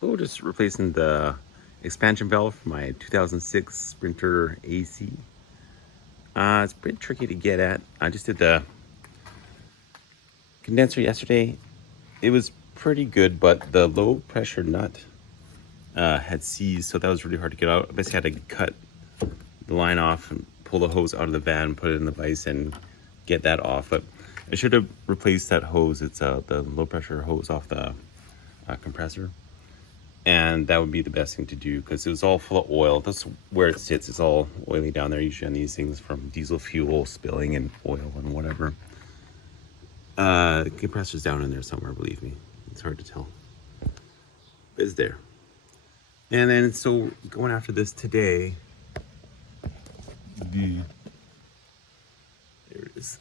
Oh, just replacing the expansion valve for my 2006 Sprinter AC. It's pretty tricky to get at. I just did the condenser yesterday. It was pretty good, but the low pressure nut had seized, so that was really hard to get out. I basically had to cut the line off and pull the hose out of the van, put it in the vise, and get that off. But I should have replaced that hose. It's the low pressure hose off the compressor. And that would be the best thing to do because it was all full of oil. That's where it sits. It's all oily down there, usually on these things from diesel fuel spilling and oil and whatever. The compressor's down in there somewhere, believe me. It's hard to tell. But it's there. And then, so going after this today, there it is.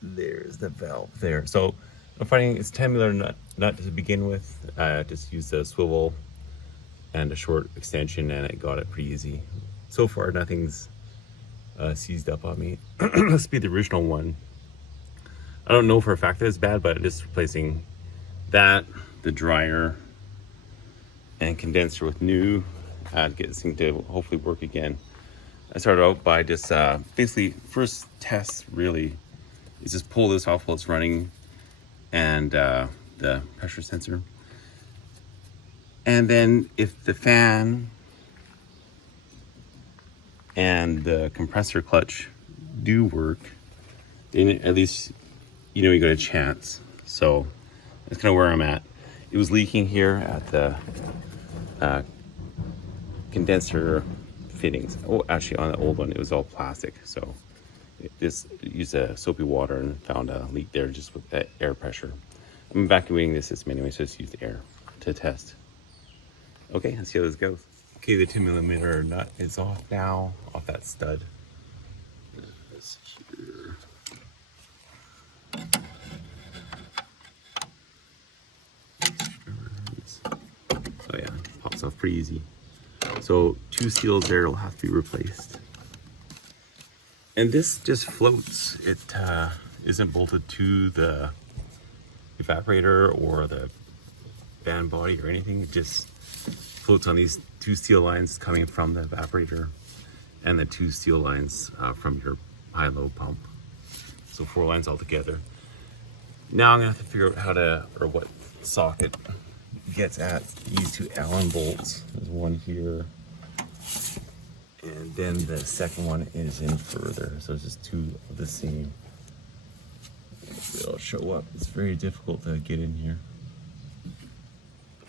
There's the valve there. So I'm finding it's 10mm nut to begin with. I just used a swivel and a short extension and it got it pretty easy. So far nothing's seized up on me. Must be the original one. I don't know for a fact that it's bad, but just replacing that, the dryer, and condenser with new to get this thing to hopefully work again. I started out by just basically first test really is just pull this off while it's running and the pressure sensor. And then if the fan and the compressor clutch do work, then at least you know you got a chance. So that's kind of where I'm at. It was leaking here at the condenser fittings. Oh, actually on the old one, it was all plastic. So just used a soapy water and found a leak there just with that air pressure. I'm evacuating the system anyway, so just use air to test. Okay, let's see how this goes. Okay, the 10mm nut is off now, off that stud. This here. Oh yeah, pops off pretty easy. So 2 seals there will have to be replaced. And this just floats. It isn't bolted to the evaporator or the fan body or anything. It just floats on these 2 steel lines coming from the evaporator and the 2 steel lines from your high-low pump. So 4 lines all together. Now I'm gonna have to figure out how to, or what socket gets at these 2 Allen bolts. There's one here, and then the second one is in further. So it's just 2 of the same. It'll show up. It's very difficult to get in here.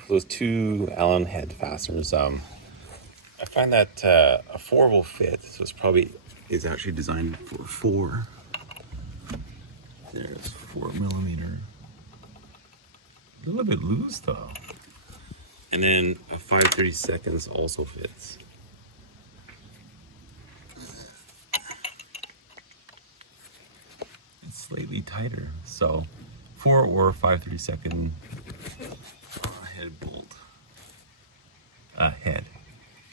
Those 2 Allen head fasteners, I find that a 4 will fit, so it's probably is actually designed for 4. There's 4mm. A little bit loose though. And then a 5/32 also fits. It's slightly tighter, so 4 or 5/32 head bolt. Head.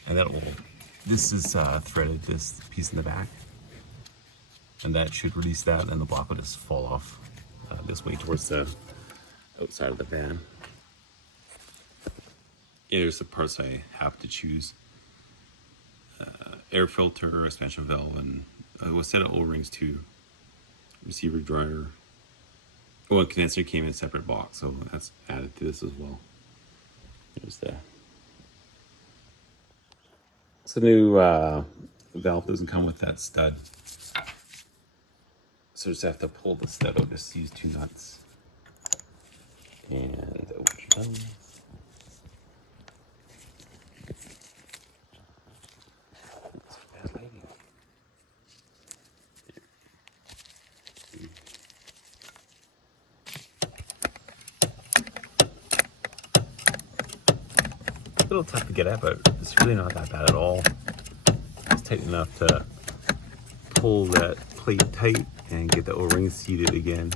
And that will, this is threaded, this piece in the back. And that should release that, and the block will just fall off this way towards the outside of the van. Yeah, there's the parts I have to choose. Air filter, expansion valve, and a set of O-rings too. Receiver dryer. Oh, and condenser came in a separate box, so that's added to this as well. There's the. So the new valve doesn't come with that stud. So just have to pull the stud out, just use 2 nuts. And we're done. Bad lighting. A little tough to get at, but it's really not that bad at all. It's tight enough to pull that plate tight and get the O-rings seated again.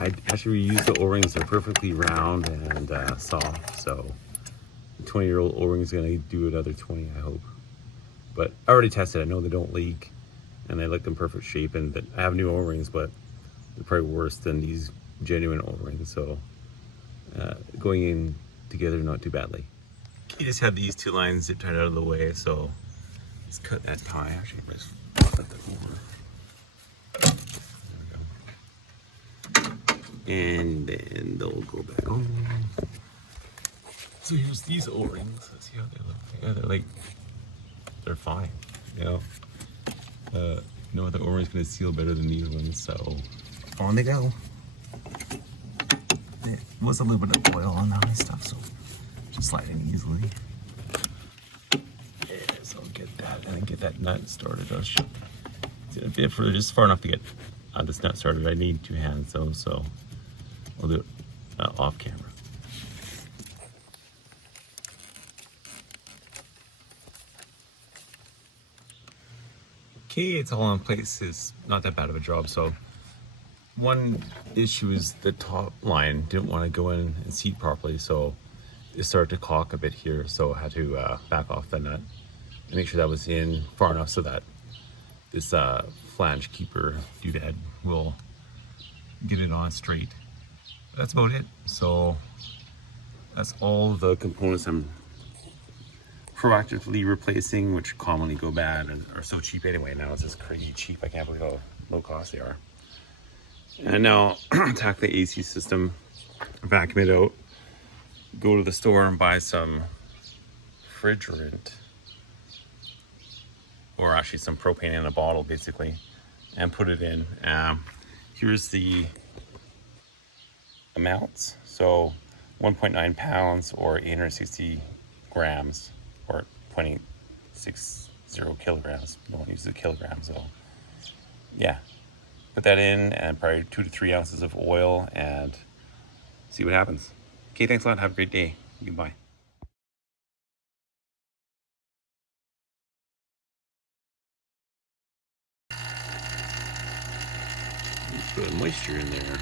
I actually reused the O-rings. They're perfectly round and soft, so the 20-year-old O-ring is going to do another 20, I hope. But I already tested. I know they don't leak, and they look in perfect shape. And that I have new O-rings, but they're probably worse than these genuine O-rings. So going in together not too badly. You just had these two lines zip tied out of the way, so let's cut that tie. Actually, let's flip that over. And then they'll go back on. So here's these O-rings. Let's see how they look. Yeah, they're fine. You know, no other O-ring's gonna seal better than these ones. So on they go. There was a little bit of oil on that and stuff, so just sliding easily. Yeah, so I'll get that and then get that nut started. I'll shoot a bit further, just far enough to get this nut started. I need 2 hands though, so I'll do it off camera. Okay, it's all in place. It's not that bad of a job. So one issue is the top line didn't want to go in and seat properly, so it started to caulk a bit here. So I had to back off the nut and make sure that was in far enough so that this flange keeper doodad will get it on straight. That's about it. So that's all the components I'm proactively replacing, which commonly go bad and are so cheap anyway. Now it's just crazy cheap. I can't believe how low cost they are. And now attack the AC system, vacuum it out, go to the store and buy some refrigerant, or actually some propane in a bottle basically, and put it in. Here's the amounts. So 1.9 pounds or 860 grams or 0.60 kilograms. No one uses a kilogram, so yeah. Put that in and probably 2 to 3 ounces of oil and see what happens. Okay, thanks a lot. Have a great day. Goodbye. Put moisture in there.